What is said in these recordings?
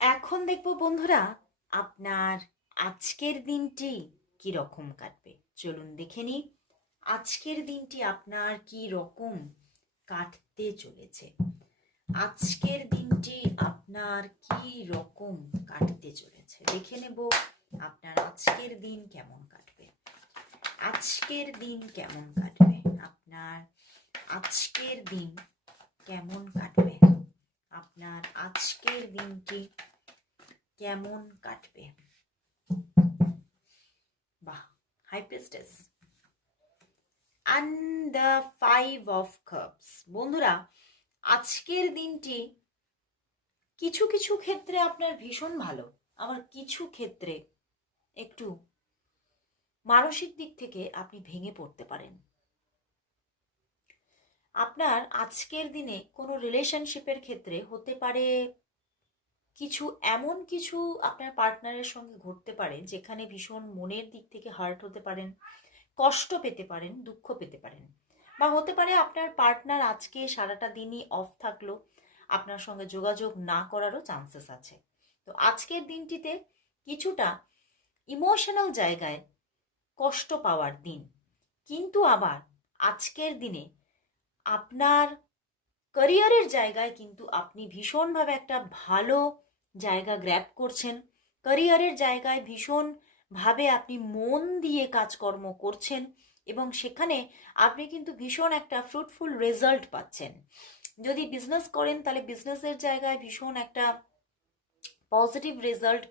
এখন দেখবো বন্ধুরা আপনার আজকের দিনটি কি রকম কাটবে। চলুন দেখে নিই আজকের দিনটি আপনার কি রকম কাটতে চলেছে। আজকের দিনটি আপনার কি রকম কাটতে চলেছে দেখে নেব। আপনার আজকের দিন কেমন কাটবে, আজকের দিন কেমন কাটবে, আপনার আজকের দিন কেমন কাটবে, আপনার আজকের দিনটি কেমন কাটবে। বাহ, high priestess and the 5 of Cups। বন্ধুরা, আজকের দিনটি কিছু কিছু ক্ষেত্রে আপনার ভীষণ ভালো, আবার কিছু ক্ষেত্রে একটু মানসিক দিক থেকে আপনি ভেঙে পড়তে পারেন। আপনার আজকের দিনে কোনো রিলেশনশিপের ক্ষেত্রে হতে পারে কিছু এমন কিছু আপনার পার্টনারের সঙ্গে ঘটতে পারে যেখানে ভীষণ মনের দিক থেকে হার্ট হতে পারেন, কষ্ট পেতে পারেন, দুঃখ পেতে পারেন। বা হতে পারে আপনার পার্টনার আজকে সারাটা দিনই অফ থাকলো, আপনার সঙ্গে যোগাযোগ না করারও চান্সেস আছে। তো আজকের দিনটিতে কিছুটা ইমোশনাল জায়গায় কষ্ট পাওয়ার দিন। কিন্তু আবার আজকের দিনে আপনার ক্যারিয়ারের জায়গায় কিন্তু আপনি ভীষণভাবে একটা ভালো জায়গা গ্র্যাব করছেন। ক্যারিয়ারের জায়গায় ভীষণভাবে আপনি মন দিয়ে কাজকর্ম করছেন এবং সেখানে আপনি কিন্তু ভীষণ একটা ফ্রুটফুল রেজাল্ট পাচ্ছেন। যদি বিজনেস করেন তাহলে বিজনেসের জায়গায় ভীষণ একটা পজিটিভ রেজাল্ট,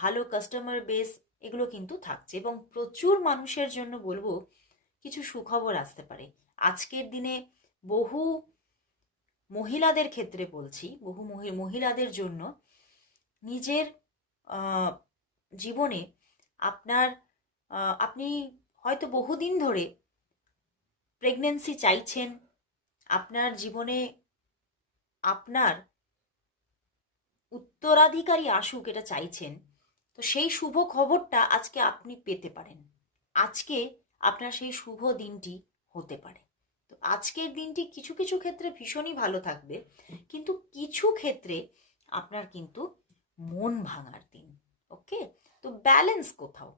ভালো কাস্টমার বেস, এগুলো কিন্তু থাকছে। এবং প্রচুর মানুষের জন্য বলবো কিছু সুখবর আসতে পারে আজকের দিনে। বহু মহিলাদের ক্ষেত্রে বলছি, বহু মহিলাদের জন্য নিজের জীবনে আপনার আপনি হয়তো বহুদিন ধরে প্রেগনেন্সি চাইছেন, আপনার জীবনে আপনার উত্তরাধিকারী আসুক এটা চাইছেন। তো সেই শুভ খবরটা আজকে আপনি পেতে পারেন। আজকে আপনার সেই শুভ দিনটি হতে পারে। তো আজকের দিনটি কিছু কিছু ক্ষেত্রে ভীষণই ভালো থাকবে, কিন্তু কিছু ক্ষেত্রে আপনার কিন্তু মন ভাঙার দিন। ওকে, তো ব্যালেন্স কোথাও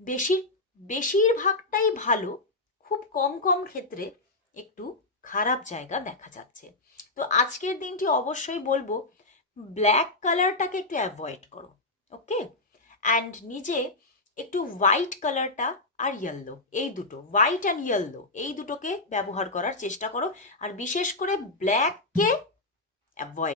বেশি, বেশিরভাগটাই ভালো, খুব কম কম ক্ষেত্রে একটু খারাপ জায়গা দেখা যাচ্ছে। তো আজকের দিনটি অবশ্যই বলবো ব্ল্যাক কালারটাকে একটু অ্যাভয়েড করো। ওকে, অ্যান্ড নিজে একটু হোয়াইট কালারটা আর ইয়েলো, এই দুটো, হোয়াইট অ্যান্ড ইয়েলো, এই দুটোকে ব্যবহার করার চেষ্টা করো। আর বিশেষ করে ব্ল্যাককে অ্যাভয়েড